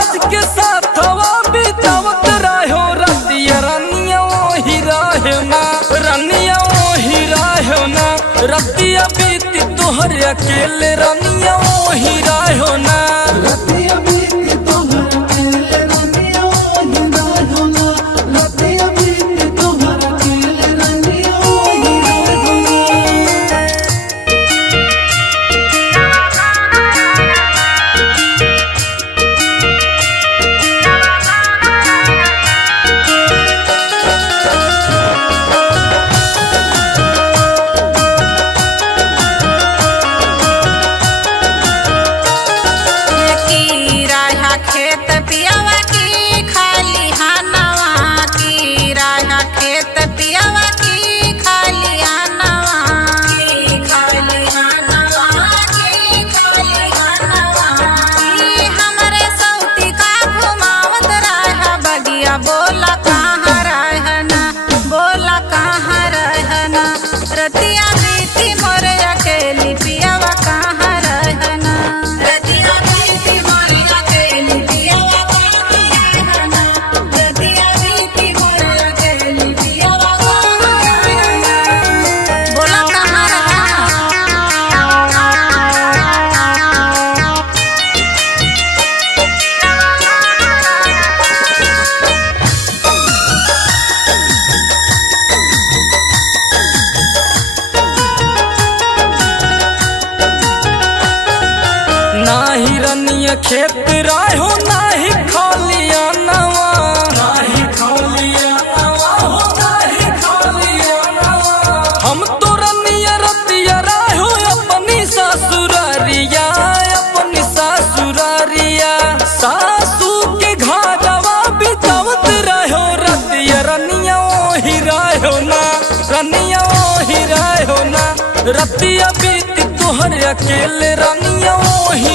साज के साथवा बितावत रहो रतिया रानिया ओही रहो ना रानिया ओही रहो ना रतिया बीती तोहर अकेले रानिया ओही रहो ना रतिया बीती तोहर अकेले रानिया ओही रहो ना रतिया बीती तोहर अकेले रानिया ओही रहो ना। खेत पियावा की खाली हानवा की राहा खेत पियावा की खाली हानवा की खाली हानवा की खाली हानवा की हमरे सौती का घुमावत रहा बगिया बोला कहाँ रहना बोला कहाँ रहना रतिया बीती मोर अकेली पियावा कहाँ रहना रतिया बीती मोर अकेली पियावा कहाँ रहना रतिया बीती मोर अकेली पियावा कहाँ रहना बोला कहाँ रहना। नाही रनिया खेत राहो नाही खालिया नवा नाही खालिया नवा हो नाही खालिया नवा हम तो रनिया रतिया राहो अपनी ससुरारिया सासू के घरवा बितावत रहो रतिया रनिया ओही रहो ना रनिया ओही रहो ना रतिया बीती तोहर अकेले रनिया ओही